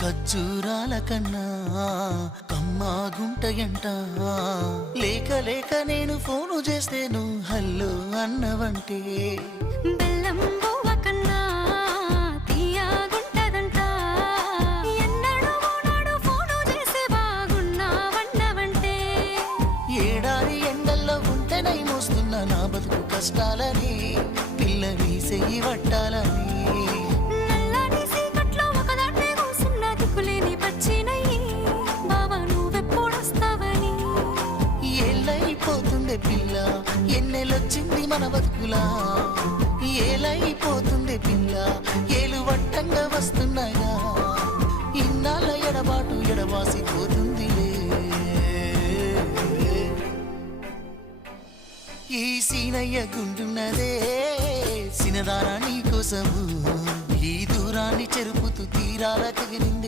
ఖర్జూరాల కన్నా కమ్మాగుంటయంట. లేక లేక నేను ఫోను చేస్తేను హల్లో అన్నవంటే బెల్లం బువ్వ కన్నా తీయగుంటదంట. ఎన్నడూ నాడు ఫోను చేసి బాగున్నావన్నవంటే ఏడాది ఎండల్లో ఉంటేనై మోస్తున్న నా బతుకు కష్టాలని పిల్లని చెయ్యి పట్టాలని. నల్లని సీకట్లో ఒకదాన్నే కూసున్న దిక్కులేని పచ్చినయ్యి బావా నువ్వెప్పుడొస్తావని. ఏళ్ళైపోతుండే పిల్ల ఎన్నెలొచ్చింది మన బతుకులా. ఏలైపోతుండే పిల్ల ఏలు వట్టంగా వస్తున్నాయా. ఇన్నాళ్ళ ఎడబాటు ఎడవాసిపోతుందిలే. ఈ సీనయ్య గుండున్నదే సినదారా నీ కోసము. ఈ దూరాన్ని చెరుపుతూ తీరాల తెగిరింది.